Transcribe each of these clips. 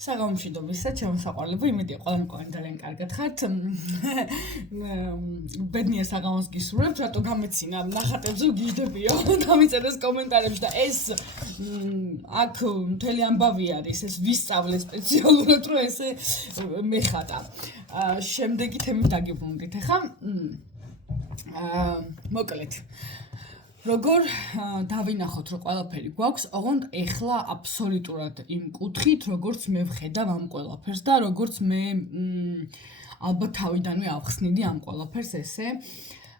საგამშვიდობისა, ჩემოსაყვარლებო, იმედია ყველანი ძალიან კარგად ხართ. ბედნიერ საღამოს გისურვებთ, რატო გამეცინა ნახატებზე გიждებიო, დამიწერეს კომენტარებში და ეს აქ მთელი ამბავი არის, ეს ვისწავლე სპეციალურად, რომ ესე მეხატა. შემდეგი თემით დაგიბრუნდით, ახლა მოკლედ როგორ დავინახოთ, რომ ყველაფერი გვაქვს, ოღონდ ეხლა აბსოლუტურად იმ კუთხით, როგორც მე ვხედავ ამ ყველაფერს და როგორც მე ალბათ თავიდანვე ავხსნიდი ამ ყველაფერს ესე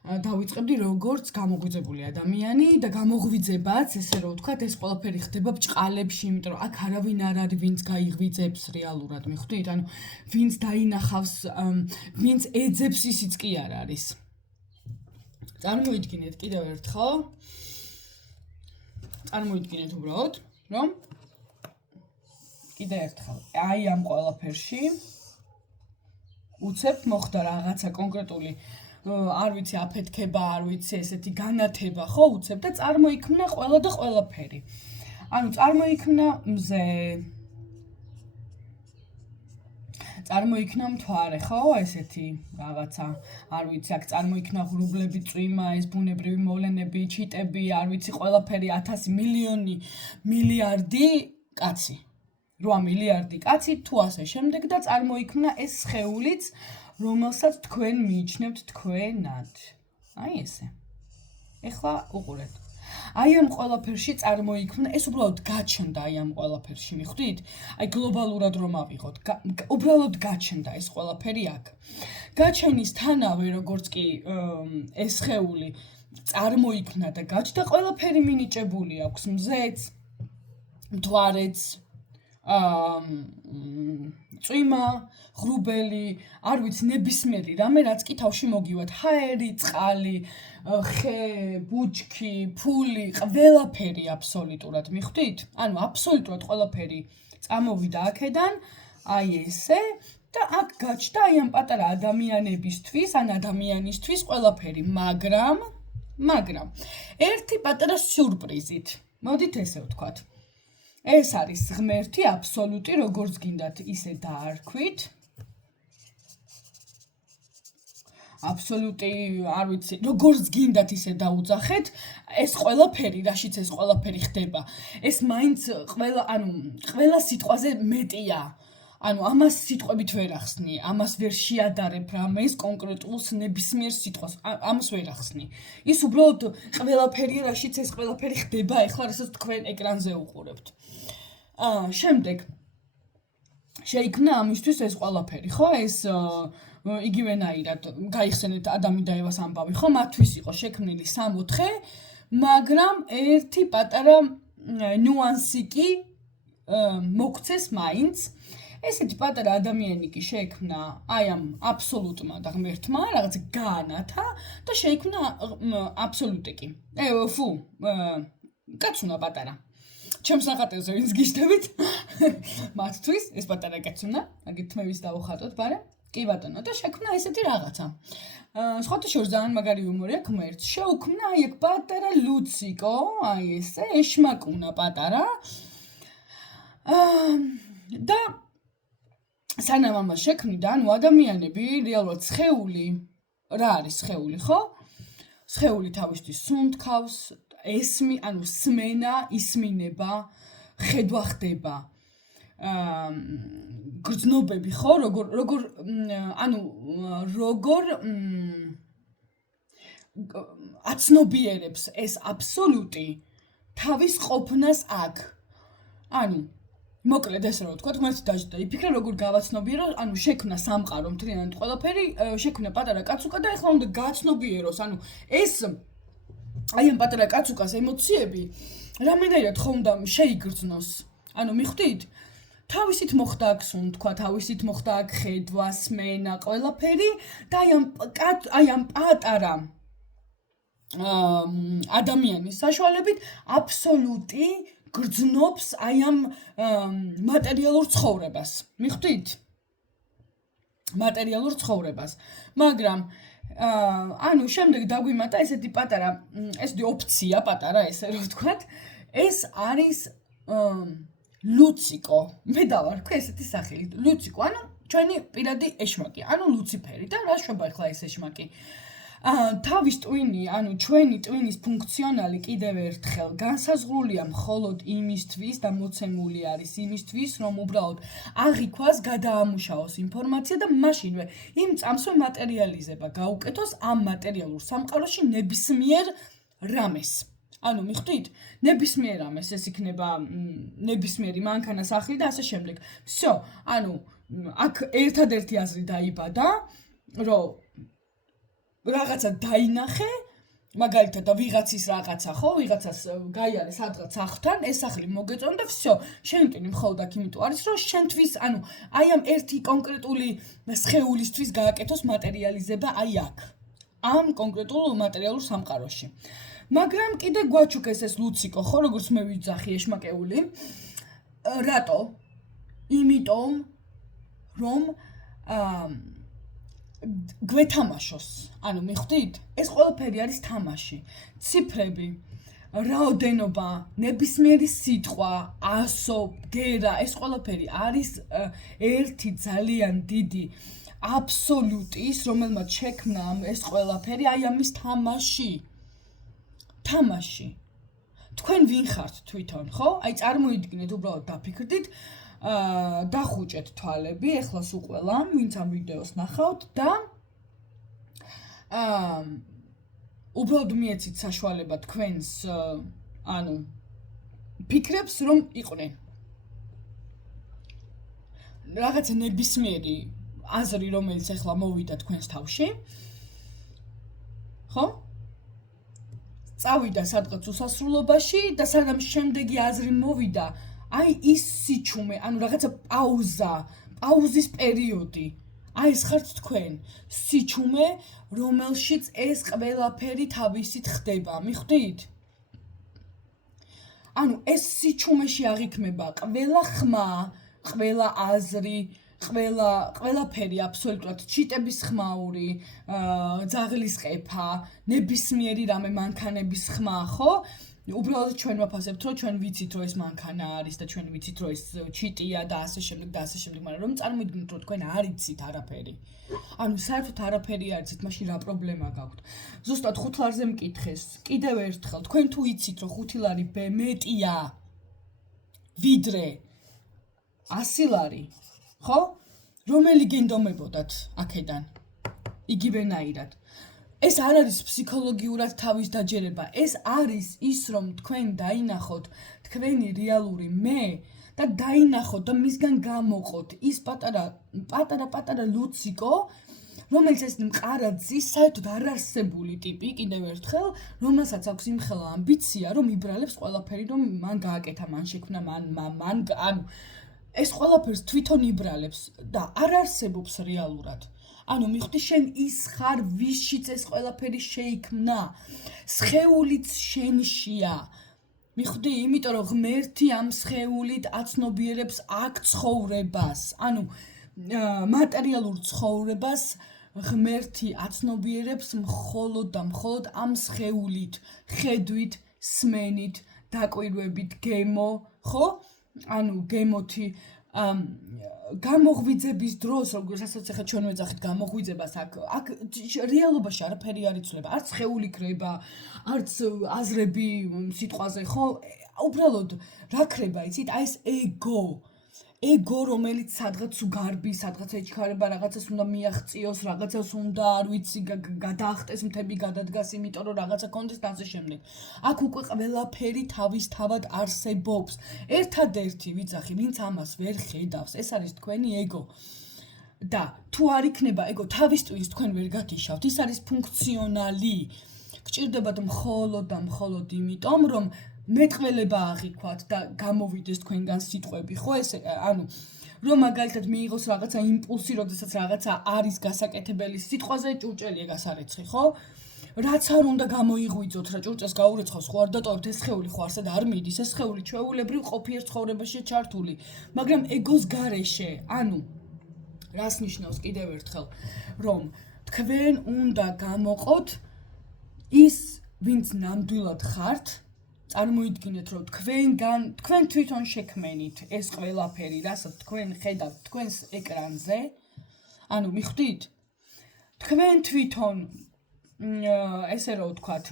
დავიწყებდი როგორც გამოგვიძებული ადამიანი და გამოღვიძებაც, ესე რომ ვთქვათ, ეს ყველაფერი ხდება ბჭყალებში, იმიტომ რომ აქ არავინ არ არის, ვინც გაიღვიძებს რეალურად, მიხვდით? ანუ ვინც დაინახავს, ვინც ეძებს, ისიც კი არ არის. წარმოიდგინეთ კიდევ ერთხელ. წარმოიდგინეთ უბრალოდ, რომ კიდევ ერთხელ აი ამ ყველაფერში უცებ მოხდა რაღაცა კონკრეტული არ ვიცი აფეთქება, არ ვიცი ესეთი განათება, ხო, უცებ და წარმოიქმნა ყველა და ყველაფერი. ანუ წარმოიქმნა მზე წარმოიქმნა მთვარე, ხო, ესეთი რაღაცა, არ ვიცი, აქ წარმოიქმნა ღრუბლები, წვიმა, ეს ბუნებრივი მოვლენები, ჩიტები, არ ვიცი, ყველაფერი 1000 მილიონი მილიარდი კაცი. 8 მილიარდი კაცი თუ ასე შემდეგ და წარმოიქმნა ეს სხეულიც, რომელსაც თქვენ მიიჩნევთ თქვენად. აი ესე. ეხლა უყურეთ. აი ამ ყველაფერში წარმოიქმნა, ეს უბრალოდ გაჩნდა აი ამ ყველაფერში, მიხვდით? აი გლობალურად რომ ავიღოთ, უბრალოდ გაჩნდა ეს ყველაფერი აქ. გაჩენისთანავე, როგორც კი ეს სხეული წარმოიქმნა და გაჩნდა, ყველაფერი მინიჭებული აქვს მზეც, მთვარეც, წვიმა, ღრუბელი, არ ვიცი, ნებისმიერი რამე, რაც კი თავში მოგივათ, ჰაერი, წყალი, ხე, ბუჩქი, ფული, ყველაფერი აბსოლუტურად, მიხვდით? ანუ აბსოლუტურად ყველაფერი წამოვიდა აქედან, აი ესე და აქ გაჩნდა აი ამ პატარა ადამიანებისთვის, ან ადამიანისთვის ყველაფერი, მაგრამ ერთი პატარა სიურპრიზით. მოდით ესე ვთქვათ. ეს არის ღმერთი აბსოლუტი, როგორც გინდათ ისე დაარქვით. აბსოლუტი, არ ვიცი, როგორც გინდათ ისე დაუძახეთ, ეს ყველაფერი, რაშიც ეს ყველაფერი ხდება. ეს მაინც ყველა სიტყვაზე მეტია. ანუ ამას სიტყვებით ვერ ახსნი, ამას ვერ შეადარებ რამე ის კონკრეტულს ნებისმიერ სიტყვას, ამას ვერ ახსნი. ის უბრალოდ ყველაფერია, რაშიც ეს ყველაფერი ხდება, ეხლა რასაც თქვენ ეკრანზე უყურებთ. შემდეგ შეიქმნა ამისთვის ეს ყველაფერი, ხო? ეს იგივენაირად გაიხსენეთ ადამი და ევას ამბავი, ხო? მათთვის იყო შექმნილი 6-4, მაგრამ ერთი პატარა ნუანსი კი მოგცეს მაინც. ესეთი პატარა ადამიანი კი შეიქმნა აი ამ აბსოლუტმა და ღმერთმა, რაღაც გაანათა და შეიქმნა აბსოლუტი კი. კაცუნა პატარა. ჩემს ნახატებზე ვინც გიждებით, მათთვის ეს პატარა კაცუნა, აგეთ თმევის დავუხატოთ, ბარემ. კი ბატონო, და შექმნა ესეთი რაღაცა. სხვათა შორის ძალიან მაგარი იუმორი აქვს ღმერთს. შეუქმნა აი ეგ პატარა ლუციკო, აი ესე, ეშმაკუნა პატარა. და სანამ ამას შექმნიდა, ანუ ადამიანები, რეალურად სხეული, რა არის სხეული, ხო? სხეული თავისთვის სუნთქავს, ანუ სმენა, ისმინება, ხედვა ხდება. გრძნობები, ხო? როგორ აცნობიერებს ეს აბსოლუტი თავის ყოფნას აქ. ანუ მოკლედ ესე რომ ვთქვათ, ღმერთი დაждდა, იფიქრა როგორ გავაცნობიერო, ანუ შექმნა სამყარო მთლიანად ყველაფერი, შექმნა პატარა კაცუკა და ეხლა უნდა გააცნობიეროს, ანუ ეს აი ამ პატარა კაცუკას ემოციები რამდენად ხო უნდა შეიგრძნოს. ანუ მიხვდით? თავისით მოხდა აქ სუნთქვა, თავისით მოხდა აქ ხედვა, სმენა, ყველაფერი და აი ამ პატარა ადამიანის საშუალებით აბსოლუტი გრძნობს აი ამ მატერიალურ ცხოვრებას. მიხვდით? მატერიალურ ცხოვრებას. მაგრამ ანუ შემდეგ დაგვიმატა ესეთი პატარა, ესეთი ოფცია პატარა, ესე რომ ვთქვათ, ეს არის ლუციკო მე დავარქვი ესეთი სახელი ლუციკო ანუ ჩვენი პირადი ეშმაკი ანუ ლუციფერი და რა შვება ახლა ეს ეშმაკი თავის ტვინი ანუ ჩვენი ტვინის ფუნქციონალი კიდევ ერთხელ განსაზღვრულია მხოლოდ იმისთვის და მოცემული არის იმისთვის რომ უბრალოდ აღიქვას გადაამუშავოს ინფორმაცია და მაშინვე იმ წამსვე მატერიალიზება გაუკეთოს ამ მატერიალურ სამყაროში ნებისმიერ რამეს ანუ მიხვდით ნებისმიერ რამეს ეს იქნება ნებისმიერი მანქანა სახლი და ასე შემდეგ всё ანუ აქ ერთადერთი აზრი დაიბადა რომ რაღაცა დაინახე მაგალითად და ვიღაცის რაღაცა ხო ვიღაცას გაიარე სადღაც ახთან ეს სახლი მოგეწონა და всё შენ ტვინი მხოლოდ აქ იმიტომ არის რომ შენთვის ანუ აი ამ ერთი კონკრეტული სხეულისთვის გააკეთოს მატერიალიზება აი აქ ამ კონკრეტულ მატერიალურ სამყაროში მაგრამ კიდე გვაჩუქეს ეს ლუციკო ხო როგორც მე ვიძახი ეშმაკეული რატო იმიტომ რომ გვეთამაშოს ანუ მიხვდით ეს ყველაფერი არის თამაში ციფრები რაოდენობა ნებისმიერი სიტყვა ასო გერა ეს ყველაფერი არის ერთი ძალიან დიდი აბსოლუტის რომელმაც შექმნა ეს ყველაფერი აი ამის თამაში თქვენ ვინ ხართ თვითონ ხო აი წარმოიდგინეთ უბრალოდ დაფიქრდით დახუჭეთ თვალები ეხლა სულ ყველამ ვინც ამ ვიდეოს ნახავთ და უბრალოდ მიეცით საშუალება თქვენს ანუ ფიქრებს რომ იყვნენ რაღაცა ნებისმიერი აზრი რომელიც ეხლა მოვიდა თქვენს თავში ხო წავიდა სადღაც უსასრულობაში და სანამ შემდეგი აზრი მოვიდა აი ის სიჩუმე, ანუ რაღაცა პაუზის პერიოდი. აი ეს ხართ თქვენ, სიჩუმე, რომელშიც ეს ყველაფერი თავისით ხდება, მიხვდით? ანუ ეს სიჩუმეში აღიქმება ყველა ხმა, ყველა აზრი, ყველაფერი აბსოლუტურად ჩიტების ხმაური, ძაღლის ყეფა, ნებისმიერი რამე მანქანების ხმა, ხო? უბრალოდ ჩვენ ვაფასებთ რომ ჩვენ ვიცით რომ ეს მანქანა არის და ჩვენ ვიცით რომ ეს ჩიტია და ასე შემდეგ და ასე შემდეგ მაგრამ რომ წარმოიდგინოთ რომ თქვენ არ იცით არაფერი ანუ საერთოდ არაფერი არ იცით მაშინ რა პრობლემა გაქვთ ზუსტად 5 ლარზე მკითხეს კიდევ ერთხელ თქვენ თუ იცით რომ 5 ლარი მეტია ვიდრე 100 ლარი ხო რომელი გენდომებოდათ აქედან იგივენაირად ეს არ არის ფსიქოლოგიურად თავის დაჯერება, ეს არის ის რომ თქვენ დაინახოთ თქვენი რეალური მე და დაინახოთ და მისგან გამოყოთ ის პატარა ლუციკო, რომელიც ეს მყარაძის საერთოდ არ არსებული ტიპი კიდევ ერთხელ, რომელსაც აქვს იმხელა ამბიცია, რომ იბრალებს ყველაფერი, რომ მან გააკეთა, მან შექმნა, მან ანუ ეს ყველაფერს თვითონ იბრალებს და არ არსებობს რეალურად. ანუ მიხვდი შენ ის ხარ ვისშიც ეს ყველაფერი შეიქმნა სხეულიც შენშია მიხვდი იმიტომ რომ ღმერთი ამ სხეულით აცნობიერებს აქ ცხოვრებას ანუ მატერიალურ ცხოვრებას ღმერთი აცნობიერებს მხოლოდ და მხოლოდ ამ სხეულით ხედვით სმენით დაკვირვებით გემო ხო ანუ გემოთი გამოღვიძების დროს როგორცაც ახლა ჩვენ ვეძახით გამოღვიძებას აქ რეალობაში არაფერი არ იცვლება არც ხეული კრება არც აზრები სიტყვაზე ხო უბრალოდ რა კრება იცით აი ეს ego რომელიც სადღაც უგარბი სადღაც ეჩქარება რაღაცას უნდა მიაღწიოს რაღაცას უნდა არ ვიცი გადაახტეს მთები გადადგას იმიტომ რომ რაღაცა კონდეს და ასე შემდეგ აქ უკვე ყველაფერი თავისთავად არსებობს ერთადერთი ვიძახი ვინც ამას ვერ ხედავს ეს არის თქვენი ego და თუ არ იქნება ego თავის ტვინს თქვენ ვერ გათიშავთ ის არის ფუნქციონალი გჭირდებათ მხოლოდ და მხოლოდ იმიტომ რომ მეტყველება აღიქვათ და გამოვიდეს თქვენგან სიტყვები ხო ეს ანუ რომ მაგალითად მიიღოს რაღაცა იმპულსი როდესაც რაღაცა არის გასაკეთებელი სიტყვაზე ჭურჭელი ეგას არ ეცხი ხო რაც არ უნდა გამოიღვიძოთ რა ჭურჭელს გაურეცხავს ხო არ დატოვებთ ეს სხეული ხო არსად არ მიდის ეს სხეული ჩვეულებრივ ყოფიერ ცხოვრებაში ჩართული მაგრამ ეგოს გარეშე ანუ რას ნიშნავს კიდევ ერთხელ რომ თქვენ უნდა გამოყოთ ის ვინც ნამდვილად ხართ წარმოიდგინეთ, რომ თქვენ თვითონ შექმენით ეს ყველაფერი, რასაც თქვენ ხედავთ თქვენს ეკრანზე, ანუ მიხვდით? თქვენ თვითონ ესე რომ ვთქვათ,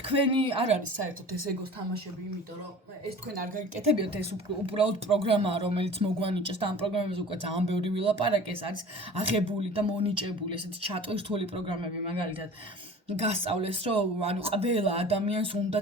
თქვენი არ არის საერთოდ ეს ეგოს თამაშები, იმიტომ რომ ეს თქვენ არ გაიკეთებიათ, ეს უბრალოდ პროგრამაა, რომელიც მოგვანიჭეს და ამ პროგრამებზე უკვე ძალიან ბევრი ვილაპარაკე, ეს არის აღებული და მონიჭებული, ესეთი ჩატვირთული პროგრამები მაგალითად. გასწავლეს, რომ ანუ ყველა ადამიანს უნდა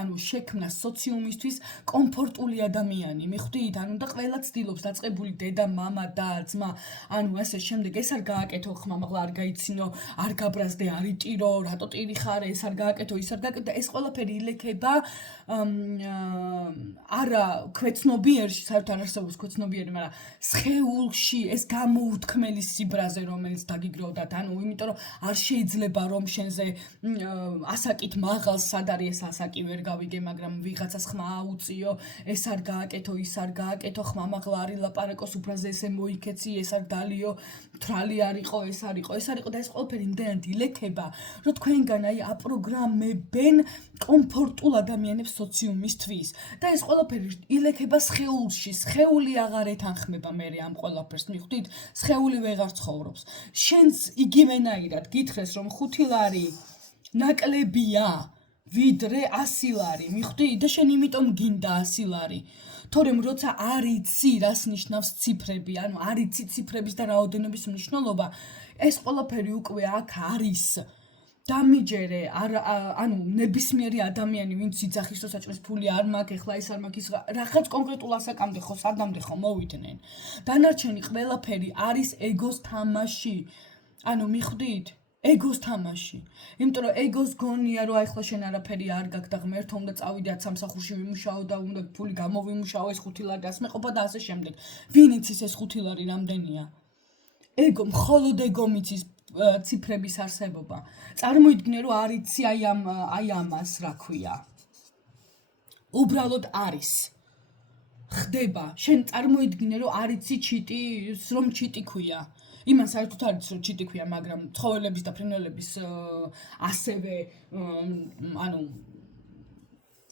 ანუ შექმნა სოციუმისთვის კომფორტული ადამიანი, მიხვდით? ანუ და ყველა ცდილობს დაწყებული დედა, მამა და ძმა, ანუ ასე შემდეგ, ეს არ გააკეთო ხმა, მაღლა არ გაიცინო, არ გაბრაზდე, არ იტირო, რატო ტირი ხარ, ეს არ გააკეთო, ის არ გააკეთო და ეს ყველაფერი ილექება არა ქვეცნობიერში, საერთოდ არ არსებობს ქვეცნობიერი, მაგრამ სხეულში ეს გამოუთქმელი სიბრაზე, რომელიც დაგიგროვდათ, ანუ იმიტომ რომ არ შეიძლება რომ შენზე ასაკით მაღალს სად არის ეს ასაკი ვერ გავიგე, მაგრამ ვიღაცას ხმა აუწიო, ეს არ გააკეთო, ის არ გააკეთო, ხმა მაღლა არ ილაპარაკოს, უბრალოდ ესე მოიქეცი, ეს არ დალიო, თრალი არ იყო, ეს არ იყო და ეს ყველაფერი იმდენად ილექება, რომ თქვენგან აი აპროგრამებენ კომფორტულ ადამიანებს სოციუმისთვის და ეს ყველაფერი ილექება სხეულში, სხეული აღარ ეთანხმება მე ამ ყველაფერს, მიხვდით? სხეული ვეღარ ცხოვრობს. შენს იგივენაირად გითხრეს, რომ 5 ლარი ნაკლებია ვიდრე 100 ლარი, მიხვდით? და შენ იმიტომ გინდა 100 ლარი. თორემ როცა არ იცი რას ნიშნავს ციფრები, ანუ არ იცი ციფრების და რაოდენობის მნიშვნელობა, ეს ყველაფერი უკვე აქ არის. დამიჯერე, ანუ ნებისმიერი ადამიანი, ვინც იძახის, რომ საჭმლის ფული არ მაქვს, ეხლა ეს არ მაქვს, რაღაც კონკრეტულ ასაკამდე ხო, სადამდე ხო მოვიდნენ. დანარჩენი ყველაფერი არის ეგოს თამაში. ანუ მიხვდით? ეგოს თამაში. იმიტომ რომ ეგოს გონია, რომ აი ხლა შენ არაფერი არ გაქვს და ღმერთო უნდა წავიდე სამსახურში ვიმუშაო და უნდა ფული გამოვიმუშაო, ეს 5 ლარი დასმეყოფა და ასე შემდეგ. ვინ იცის ეს 5 ლარი რამდენია? ეგო, მხოლოდ ეგო მიცის ციფრების არსებობა. წარმოიდგინე, რომ არ იცი აი ამას, რა ქვია. უბრალოდ არის. ხდება. შენ წარმოიდგინე, რომ არ იცი რომ ჩიტი ქვია. იმან საერთოდ არ იცი, რომ ჩიტი ქვია, მაგრამ ცხოველების და ფრინველების ასევე ანუ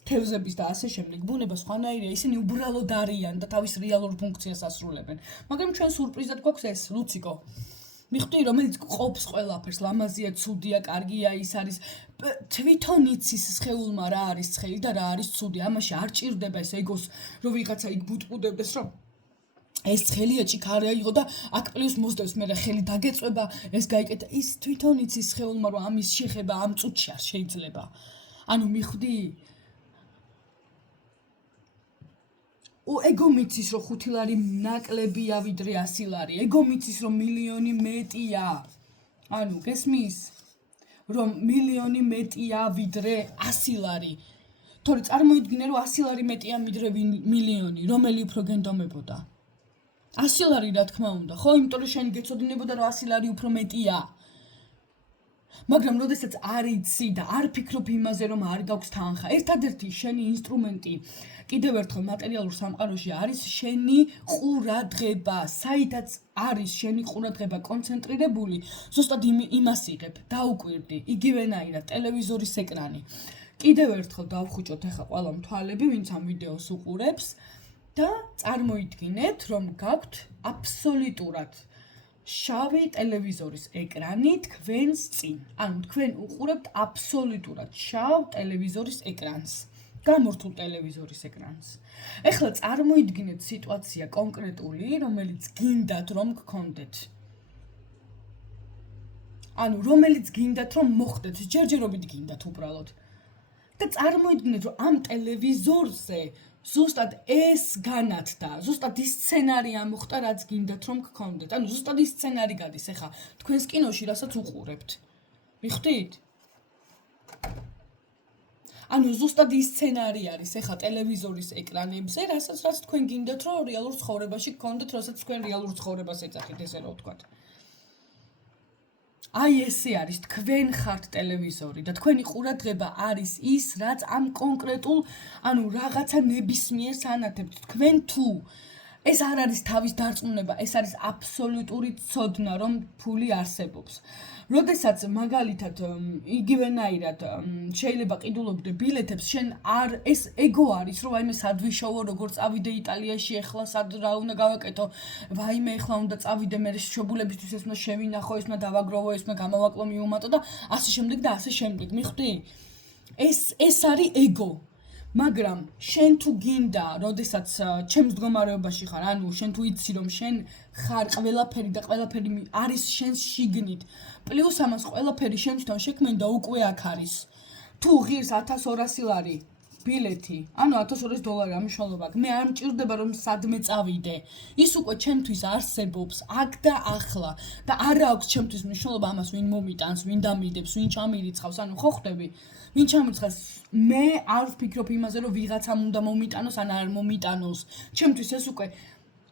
თევზების და ასე შემდეგ ბუნება სხვანაირია, ისინი უბრალოდ არიან და თავის რეალურ ფუნქციას ასრულებენ. მაგრამ ჩვენ სურპრიზად გვაქვს ეს ლუციკო. მიხვდი, რომელიც ყოფს ყველაფერს, ლამაზია, ცუდია, კარგია, ის არის თვითონ იცის სხეულმა რა არის ცხელი და რა არის ცუდი. ამაში არ ჭირდება ეს ეგოს, რომ ვიღაცა იქ ბუტყუდებდეს, რომ ეს ცხელია ჭიქარია იყო და აქ პლუს მოსდევს, მე რა ხელი დაგეწვება, ეს გაიკეთა. ის თვითონ იცის სხეულმა, რომ ამის შეხება ამ წუთში არ შეიძლება. ანუ მიხვდი? ეგო მიცის, რომ 5 ლარი ნაკლებია ვიდრე 100 ლარი. ეგო მიცის, რომ მილიონი მეტია. ანუ გესმის? რომ მილიონი მეტია ვიდრე 100 ლარი. თორე წარმოიდგინე, რომ 100 ლარი მეტია ვიდრე მილიონი, რომელი უფრო გენდომებოდა? 100 ლარი რა თქმა უნდა, ხო? იმიტომ რომ შენ გეცოდინებოდა, რომ 100 ლარი უფრო მეტია. მაგრამ როდესაც არ იცი და არ ფიქრობ იმაზე, რომ არ გაქვს თანხა, ერთადერთი შენი ინსტრუმენტი კიდევ ერთხელ მატერიალურ სამყაროში არის შენი ყურადღება, საიდაც არის შენი ყურადღება კონცენტრირებული, ზუსტად იმას იღებ, დაუკვირდი, იგივენაირად ტელევიზორის ეკრანი. კიდევ ერთხელ დავხუჭოთ ახლა ყველა თვალები, ვინც ამ ვიდეოს უყურებს და წარმოიდგინეთ, რომ გაქვთ აბსოლუტურად შავი ტელევიზორის ეკრანი თქვენს წინ. ანუ თქვენ უყურებთ აბსოლუტურად შავ ტელევიზორის ეკრანს. გამორთულ ტელევიზორის ეკრანს. ეხლა წარმოიდგინეთ სიტუაცია კონკრეტული, რომელიც გინდათ რომ გქონდეთ. ანუ რომელიც გინდათ რომ მოხდეთ, ჯერჯერობით გინდათ უბრალოდ. და წარმოიდგინეთ რომ ამ ტელევიზორზე ზუსტად ეს განათდა, ზუსტად ის სცენარია მოხდა, რაც გინდათ რომ გქონდეთ. ანუ ზუსტად ის სცენარი გადის ახლა თქვენს კინოში, რასაც უყურებთ. მიხვდით? ანუ ზუსტად ის სცენარი არის ახლა ტელევიზორის ეკრანებზე, რაც თქვენ გინდათ რომ რეალურ ცხოვრებაში გქონდეთ, რასაც თქვენ რეალურ ცხოვრებას ეძახით, ესე რომ ვთქვათ. აი ესე არის, თქვენ ხართ ტელევიზორი და თქვენი ყურადღება არის ის, რაც ამ კონკრეტულ, ანუ რაღაცა ნებისმიერს ანათებთ. თქვენ თუ ეს არ არის თავის დარწმუნება, ეს არის აბსოლუტური ცოდნა, რომ ფული არსებობს. როდესაც მაგალითად იგივენაირად შეიძლება ყიდულობდე ბილეთებს, შენ არ ეს ეგო არის, რომ ვაიმე სად ვიშოვო, როგორ წავიდე იტალიაში, ეხლა სად რა უნდა გავაკეთო, ვაიმე ეხლა უნდა წავიდე, მე შობულებისთვის ეს უნდა შევინახო, ეს უნდა დავაგროვო, ეს უნდა გამოვაკლო, მიუმატო და ასე შემდეგ და ასე შემდეგ. მიხვდი? ეს არის ეგო. მაგრამ შენ თუ გინდა, როდესაც ჩემს მდგომარეობაში ხარ, ანუ შენ თუ იცი რომ შენ ხარ ყველაფერი და ყველაფერი არის შენს შიგნით, პლუს ამას ყველაფერი შენ თვითონ შექმენ და უკვე აქ არის. თუ ღირს 1200 ლარი ბილეთი, ანუ $1200 ამშოლობა, მე არ მჭირდება რომ სადმე წავიდე. ის უკვე ჩემთვის არსებობს აქ და ახლა და არ აქვს ჩემთვის მნიშვნელობა ამას ვინ მომიტანს, ვინ დამიდებს, ვინ ჩამირიცხავს, ანუ ხო ხვდები? ვინ ჩამირიცხავს? მე არ ვფიქრობ იმაზე რომ ვიღაცამ უნდა მომიტანოს ან არ მომიტანოს. ჩემთვის ეს უკვე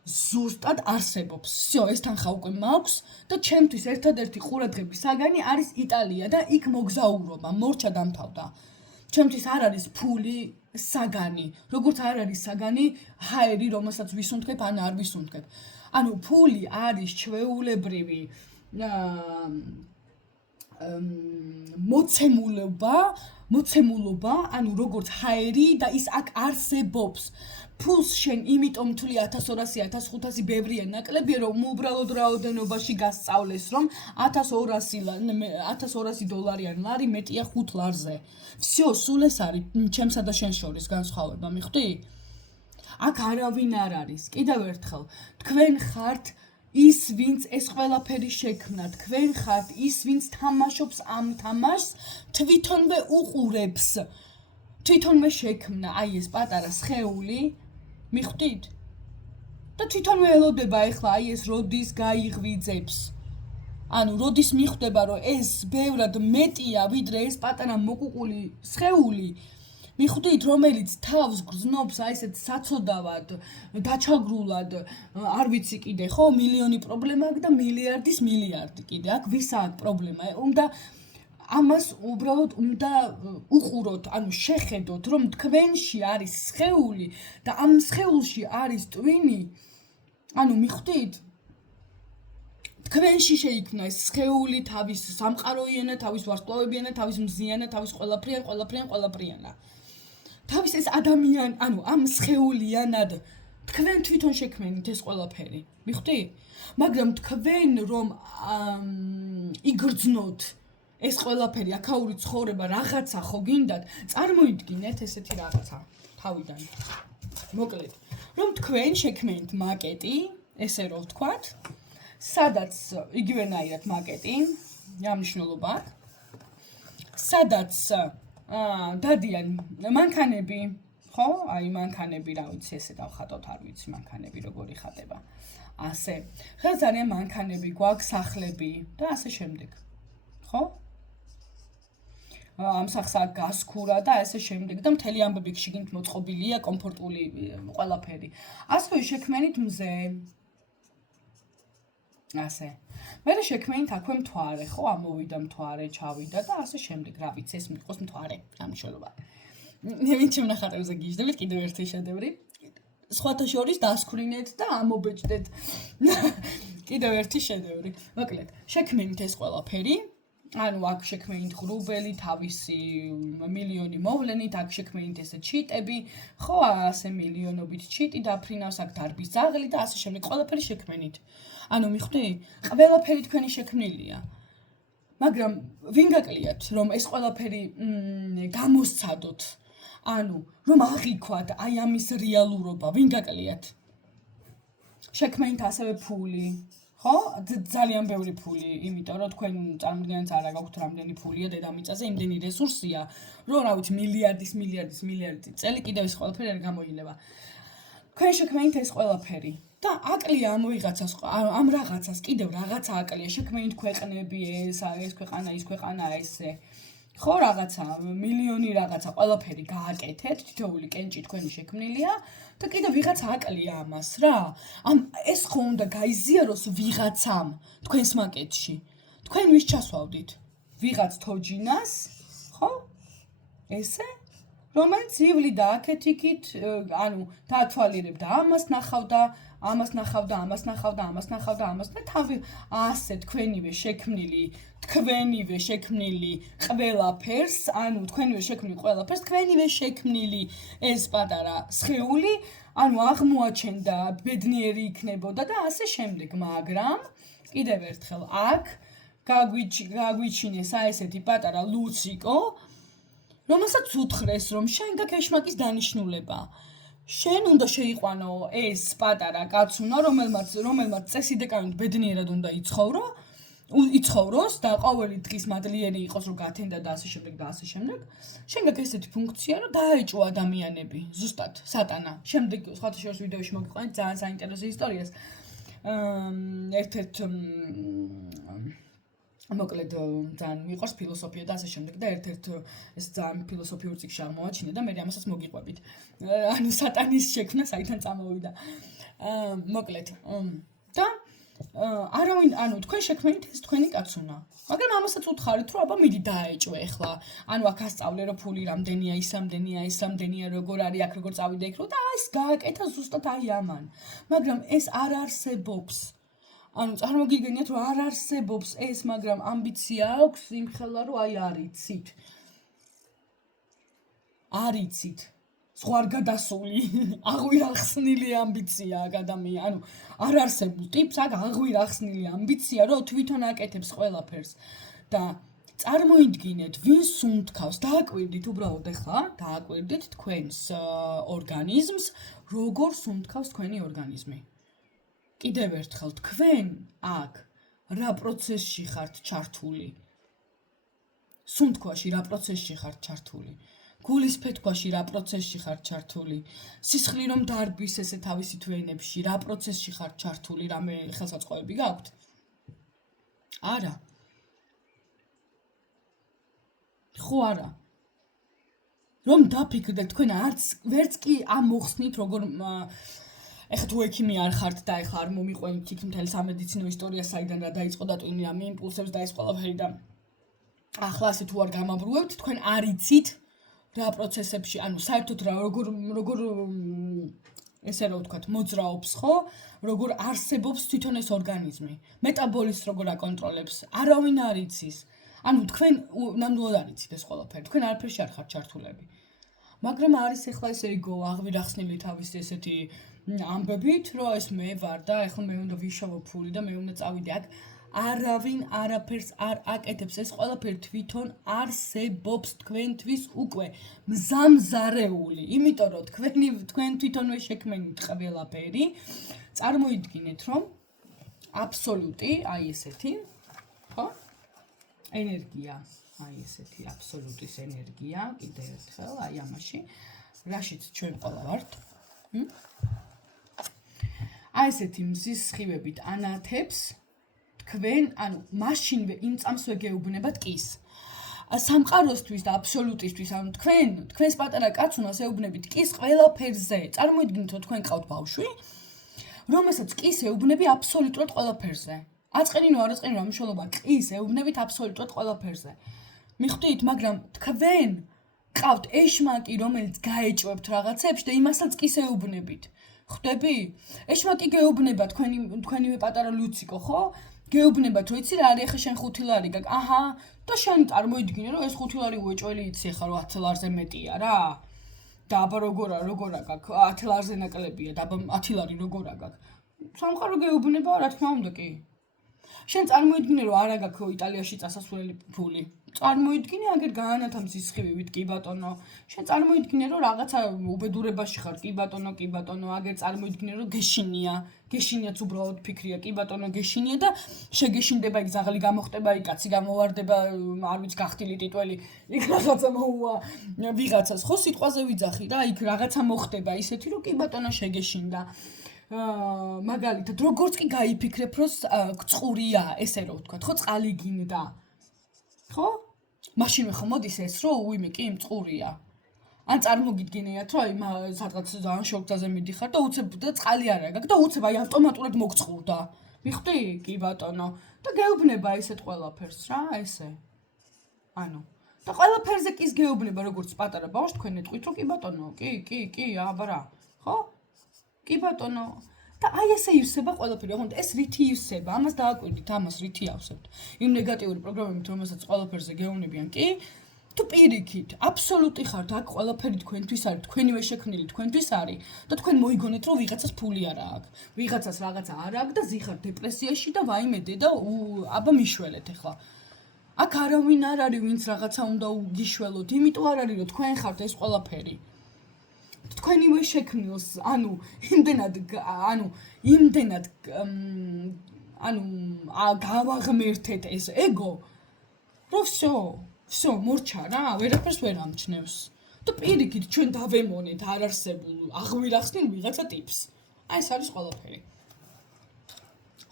ზუსტად არსებობს. всё, ეს თანხა უკვე მაქვს და ჩემთვის ერთადერთი ყურადღების საგანი არის იტალია და იქ მოგზაურობა, მორჩა დამთავრდა. ჩემთვის არ არის ფული საგანი, როგორც არ არის საგანი ჰაერი, რომელსაც ვისუნთქებ ან არ ვისუნთქებ. ანუ ფული არის ჩვეულებრივი მოცემულობა, ანუ როგორც ჰაერი და ის აქ არსებობს. ფულს შენ იმიტომ თვლი 1200, 1500 ბევრია ნაკლებია, რომ უბრალოდ რაოდენობაში გასწავლეს, რომ $1200 ან ლარი მეტია 5 ლარზე. всё, სულ ეს არის ჩემსა და შენ შორის განსხვავება, მიხვდი? აქ არავინ არ არის. კიდევ ერთხელ, თქვენ ხართ ის, ვინც ეს ყველაფერი შექმნა, თქვენ ხართ ის, ვინც თამაშობს ამ თამაშს, თვითონვე უყურებს. თვითონვე შექმნა აი ეს პატარა სხეული, მიხვდით? და თვითონვე ელოდება ეხლა აი ეს როდის გაიღვიძებს. ანუ როდის მიხვდება, რომ ეს ბევრად მეტია, ვიდრე ეს პატარა მოკუყული სხეული, მიხვდით, რომელიც თავს გრძნობს აი ესეთ საცოდავად, დაჩაგრულად, არ ვიცი კიდე, ხო, მილიონი პრობლემა აქვს და მილიარდის მილიარდი კიდე. აქ ვისა აქვს პრობლემა? უნდა ამას უბრალოდ უნდა უყუროთ, ანუ შეხედოთ, რომ თქვენში არის სხეული და ამ სხეულში არის ტვინი. ანუ მიხვდით? თქვენში შეიქმნა ეს სხეული, თავის სამყაროიანა, თავის ვარსკვლავებიანა, თავის მზიანა, თავის ყველაფრიანა. თავის ეს ადამიანი, ანუ ამ სხეულიანად თქვენ თვითონ შექმნით ეს ყველაფერი. მიხვდი? მაგრამ თქვენ რომ იგრძნოთ ეს ყველაფერი, აქაური ცხოვრება რაღაცა ხო გინდათ, წარმოიდგინეთ ესეთი რაღაცა თავიდან. მოკლედ, რომ თქვენ შექმნით მაკეტი, ესე რომ ვთქვათ, სადაც იგივენაირად მაკეტი, რა მნიშვნელობა აქვს? სადაც დადიან მანქანები, ხო? აი მანქანები, რა ვიცი, ესე დავხატოთ, არ ვიცი მანქანები როგორი ხატება. ასე. ხა ძალიან მანქანები გვაქვს, სახლები და ასე შემდეგ. ხო? ამ სახსა გასქურა და ასე შემდეგ და მთელი ამბები შიგნით მოწყობილია, კომფორტული ყველაფერი. ასევე შექმნით მზე. ასე. მე შექმნით აქვე მთვარე, ხო, ამოვიდა მთვარე, ჩავიდა და ასე შემდეგ, რა ვიცი, ეს მიყოს მთვარე, ამშოლობა. მე ჩემ ნახატებზე გიждდებით კიდევ ერთი შედევრი. სხვათა შორის დასქვრინეთ და ამობეჭდეთ. კიდევ ერთი შედევრი. მოკლედ, შექმნით ეს ყველაფერი. ანუ აქ შექმნით ღრუბელი, თავისი მილიონი მოვლენით, აქ შექმნით ესე ჩიტები, ხო, ასე მილიონობით ჩიტი დაფრინავს, აქ დარბის ძაღლი და ასე შემდეგ, ყველაფერი შექმნით. ანუ მიხვდი? ყველაფერი თქვენი შექმნილია. მაგრამ ვინ გაკლიათ, რომ ეს ყველაფერი გამოსცადოთ? ანუ რომ აღიქვათ აი ამის რეალურობა, ვინ გაკლიათ? შექმნით ასევე ფული. ხო? ძალიან ბევრი ფული, იმიტომ რომ თქვენ წარმოდგენთ არა გაქვთ რამდენი ფულია დედამიწაზე, იმდენი რესურსია, რომ რა ვიცი, მილიარდი წელი კიდევ ეს ყველაფერი არ გამოილება. თქვენ შექმნით ეს ყველაფერი და აკლია ამ ვიღაცას, ამ რაღაცას კიდევ რაღაცა აკლია, შექმნით ქვეყნები, ეს ქვეყანა, ის ქვეყანა, ესე. ხო, რაღაცა, მილიონი რაღაცა, ყველაფერი გააკეთეთ, თითოეული კენჭი თქვენი შექმნილია და კიდევ ვიღაცა აკლია ამას რა. ეს ხო უნდა გაიზიაროს ვიღაცამ თქვენს მაკეტში. თქვენ ვის ჩასვავდით? ვიღაც თოჯინას, ხო? ესე? რომელიც ივლიდა აქეთ იქით, ანუ დაათვალიერებდა ამას, ნახავდა ამას ნახავდა, ამას ნახავდა, ამას ნახავდა, ამას და თავი ასე თქვენივე შექმნილი ყველაფერს, ანუ თქვენივე შექმნილი ყველაფერს, თქვენივე შექმნილი ეს პატარა სხეული, ანუ აღმოაჩენდა ბედნიერი იქნებოდა და ასე შემდეგ, მაგრამ კიდევ ერთხელ აქ გაგვიჩინეს ესეთი პატარა ლუციკო, რომელსაც უთხრეს, რომ შენ გაქვს ეშმაკის დანიშნულება. შენ უნდა შეიყვანო ეს პატარა კაცუნა, რომელმაც წესიდეკანით ბედნიერად უნდა იცხოვროს და ყოველი დღის მადლიერი იყოს, რომ გათენდა და ასე შემდეგ და ასე შემდეგ. შენ გაქვს ესეთი ფუნქცია, რომ დაეჭო ადამიანები, ზუსტად სატანა. შემდეგ სხვათა შორის ვიდეოში მოგიყვანეთ ძალიან საინტერესო ისტორიას. ერთ-ერთ მოკლედ ძალიან მიყვარს ფილოსოფია და ასე შემდეგ და ერთ-ერთ ეს ძალიან ფილოსოფიურ წიგნში აღმოაჩინე და მე ამასაც მოგიყვებით. ანუ სატანის შექმნა საიდან წამოვიდა. მოკლედ და არავინ, ანუ თქვენ შექმნით ეს თქვენი კაცუნა. მაგრამ ამასაც უთხარით, რომ აბა მიდი დაეჭვე ახლა. ანუ აქ ასწავლე, რომ ფული რამდენია, ის რამდენია, როგორ არის, აქ როგორ წავიდე იქ, და ეს გააკეთა ზუსტად აი ამან. მაგრამ ეს არ არსებობს. ანუ წარმოგიდგენიათ, რომ არ არსებობს ეს, მაგრამ ამბიცია აქვს იმხელა, რომ აი არიცით. სხვა არ გადასული, აღვირახსნილი ამბიცია აქ ადამიანი, ანუ არ არსებულ ტიპს აქ აღვირახსნილი ამბიცია, რომ თვითონ აკეთებს ყველაფერს და წარმოიდგინეთ, ვინ სუნთქავს, დააკვირდით უბრალოდ ახლა, დააკვირდით თქვენს ორგანიზმს, როგორ სუნთქავს თქვენი ორგანიზმი. კიდევ ერთხელ, თქვენ აქ რა პროცესში ხართ ჩართული? სუნთქვაში რა პროცესში ხართ ჩართული? გულის ფეთქვაში რა პროცესში ხართ ჩართული? სისხლი რომ დარბის ესე თავისით ვენებში, რა პროცესში ხართ ჩართული? რამე ხელსაწყოები გაქვთ? არა. ხო არა. რომ დაფიქრდეთ, თქვენ ვერც კი ამ მოხსნით, როგორ ეხლა თუ ექიმი არ ხართ და ეხლა არ მომიყვენთ იქ მთელი სამედიცინო ისტორია საიდან რა დაიწყო და ტვინი ამ იმპულსებს და ეს ყველაფერი და ახლა ასე თუ არ გამაბრუებთ, თქვენ არ იცით რა პროცესებში, ანუ საერთოდ რა როგორ ესე რა ვთქვათ, მოძრაობს, ხო? როგორ არსებობს თვითონ ეს ორგანიზმი. მეტაბოლიზმს როგორ აკონტროლებს, არავინ არ იცის. ანუ თქვენ ნამდვილად არ იცით ეს ყველაფერი. თქვენ არაფერში არ ხართ ჩართულები. მაგრამ არის ახლა ესე იგო აღვირახსნილი თავისი ესეთი ამბებით, რომ ეს მე ვარ და ახლა მე უნდა ვიშოვო ფული და მე უნდა წავიდე აქ. არავინ არაფერს არ აკეთებს, ეს ყველაფერი თვითონ არსებობს თქვენთვის უკვე მზამზარეული, იმიტომ რომ თქვენ თვითონვე შექმნით ყველაფერი. წარმოიდგინეთ, რომ აბსოლუტი, აი ესეთი, ხო? ენერგია, აი ესეთი აბსოლუტის ენერგია, კიდევ ერთხელ, აი ამაში, რაშიც ჩვენ ყველა ვართ. აი ესეთი მზის სხივებით ანათებს თქვენ, ანუ მაშინვე იმ წამსვე გეუბნებათ კის. სამყაროსთვის და აბსოლუტისთვის, ანუ თქვენს პატარა კაცუნას ეუბნებით კის ყველაფერზე. წარმოიდგინეთ, რომ თქვენ ყავთ ბავშვი, რომელსაც კის ეუბნები აბსოლუტურად ყველაფერზე. აწყენინო, არ აწყენინო, ამშოლობა კის ეუბნებით აბსოლუტურად ყველაფერზე. მიხვდით, მაგრამ თქვენ ყავთ ეშმაკი, რომელიც გაეჭვებთ რაღაცებს და იმასაც კის ეუბნებით. ხვდები? ეშმაკი გეუბნება თქვენივე პატარა ლუციკო, ხო? გეუბნებათ, რომ იცი რა არის, ახლა შენ 5 ლარი გაქვს. აჰა, და შენ წარმოიდგინე, რომ ეს 5 ლარი უეჭველი იცი ახლა, რომ 10 ლარზე მეტია რა. და აბა როგორა გაქვს? 10 ლარზე ნაკლებია და აბა 10 ლარი როგორა გაქვს? სამყარო გეუბნება, რა თქმა უნდა კი. შენ წარმოიდგინე, რომ არა გაქვს იტალიაში წასასვლელი ფული. წარმოიდგინე, აგერ გაანათამს სისხლივით, კი ბატონო. შენ წარმოიდგინე, რომ რაღაცა უბედურებაში ხარ, კი ბატონო, აგერ წარმოიდგინე, რომ გეშინიაც უბრალოდ ფიქრია, კი ბატონო, გეშინია და შეგეშინდება, იქ ზაღალი გამოხდება, იქ კაცი გამოვარდება, არ ვიცი, გახტილი ტიტველი, იქ რაღაცა მოუვა ვიღაცას, ხო, სიტყვაზე ვიძახი რა, იქ რაღაცა მოხდება ისეთი, რომ კი ბატონო, შეგეშინდა. მაგალითად, როგორც კი გაიფიქრებ, რომ წყურია, ესე რომ ვთქვათ, ხო, წყალი გინდა. ხო? მაშინვე ხომ მოდის ეს, რომ უიმე კი მწყურია. ან წარმოგიდგენიათ, რომ აი სადღაც ძალიან შორტაზე მიდიხარ და უცებ და წყალი არა გაქვს და უცებ აი ავტომატურად მოგწყურდა. მიხვდი? კი ბატონო. და გეუბნება ესეთ ყველაფერს რა, ესე. ანუ და ყველაფერზე კის გეუბნება, როგორც პატარა ბავშვს თქვენ ეტყვით, რომ კი ბატონო, კი, აბა რა, ხო? კი ბატონო. და აი ესე ივსება ყველაფერი. ოღონდ ეს რითი ივსება? ამას დააკვირდით, ამას რითი ავსებთ. იმ ნეგატიური პროგრამებით, რომელსაც ყველაფერზე გეუნებიან, კი? თუ პირიქით, აბსოლუტი ხართ, აქ ყველაფერი თქვენთვის არის, თქვენივე შექმნილი თქვენთვის არის და თქვენ მოიგონეთ, რომ ვიღაცას ფული არ აქვს. ვიღაცას რაღაცა არ აქვს და ზიხართ დეპრესიაში და ვაიმედე და აბა მიშველეთ ახლა. აქ არავინ არ არის, ვინც რაღაცა უნდა გიშველოთ, იმიტომ არ არის, რომ თქვენ ხართ ეს ყველაფერი. თქვენივე შექმნილს, იმდენად გავაღმერთეთ ეს ეგო, რომ всё, მორჩა რა, ვერაფერს ვერ ამჩნევს. და პირიქით, ჩვენ დავემონეთ არარსებულ აღვირახსნილ ვიღაცა ტიპს. აი ეს არის ყველაფერი.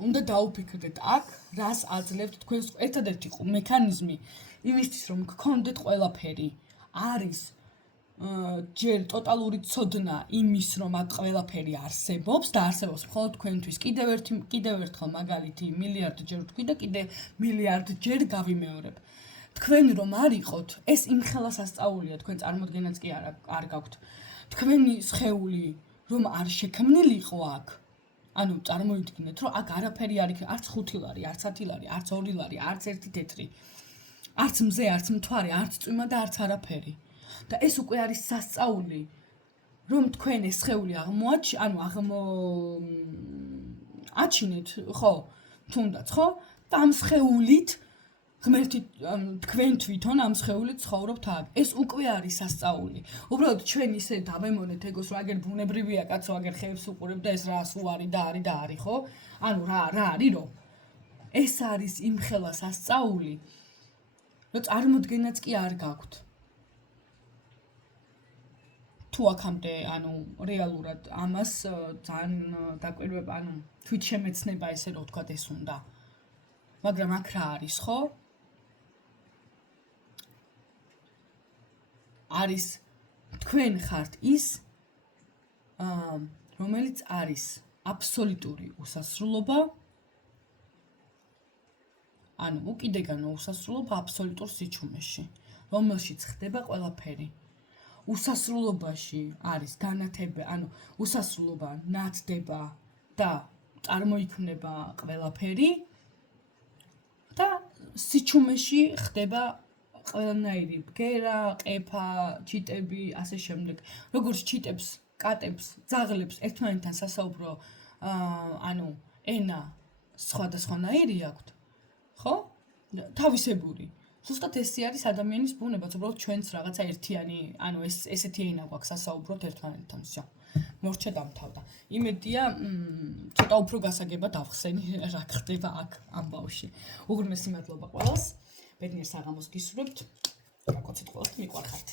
უნდა დაუფიქრდეთ აქ, რას აძლევთ თქვენს ერთადერთი მექანიზმი იმისთვის, რომ გქონდეთ ყველაფერი. არის ჯერ ტოტალური ცოდნა იმის, რომ აქ ყველაფერი არსებობს და არსებობს მხოლოდ თქვენთვის. კიდევ ერთხელ მაგალითი მილიარდჯერ ვთქვი და კიდე მილიარდჯერ გავიმეორებ. თქვენ რომ არ იყოთ, ეს იმხელა სასწაულია, თქვენ წარმოდგენაც კი არ გაქვთ. თქვენი სხეული რომ არ შექმნილიყო აქ. წარმოიდგინეთ, რომ აქ არაფერი არ იქნება, არც 5 ლარი, არც 10 ლარი, არც 2 ლარი, არც 1 თეთრი. არც მზე, არც მთვარე, არც წვიმა და არც არაფერი. და ეს უკვე არის სასწაული, რომ თქვენ ეს სხეული აჩინეთ, ხო? თუნდაც, ხო? და ამ სხეულით ღმერთი თქვენ თვითონ ამ სხეულით ცხოვრობთ აქ. ეს უკვე არის სასწაული. უბრალოდ ჩვენ ისე დავემონეთ ეგოს, რომ აგერ ბუნებრივია კაცო, აგერ ხეებს უყურებ და ეს რა სულ არის და არის, ხო? რა არის, რომ ეს არის იმხელა სასწაული, რომ წარმოდგენაც კი არ გაქვთ. თუ აქამდე, რეალურად ამას ძალიან დაკვირვება, თვით შემეცნება ესე რომ ვთქვათ ეს უნდა. მაგრამ აქ რა არის, ხო? არის თქვენ ხართ ის, რომელიც არის აბსოლუტური უსასრულობა, უკიდეგანო უსასრულობა აბსოლუტურ სიჩუმეში, რომელშიც ხდება ყველაფერი. უსასრულობაში არის განათება, უსასრულობა ნათდება და წარმოიქმნება ყველაფერი და სიჩუმეში ხდება ყველანაირი ბგერა, ყეფა, ჩიტები, ასე შემდეგ. როგორც ჩიტებს, კატებს, ძაღლებს ერთმანეთთან სასაუბრო, ენა სხვადასხვანაირი აქვთ, ხო? თავისებური. ზუსტად ესე არის ადამიანის ბუნება, უბრალოდ ჩვენც რაღაცა ერთიანი, ესეთი ენა გვაქვს სასაუბროთ ერთმანეთთან, всё. მორჩა დამთავრდა. იმედია, ცოტა უფრო გასაგება დავხსენი, რა ხდება აქ ამ ბავში. უღრმესი მადლობა ყველას. ბედნიერ საღამოს გისურვებთ. გაკოცეთ ყველას, მიყვარხართ.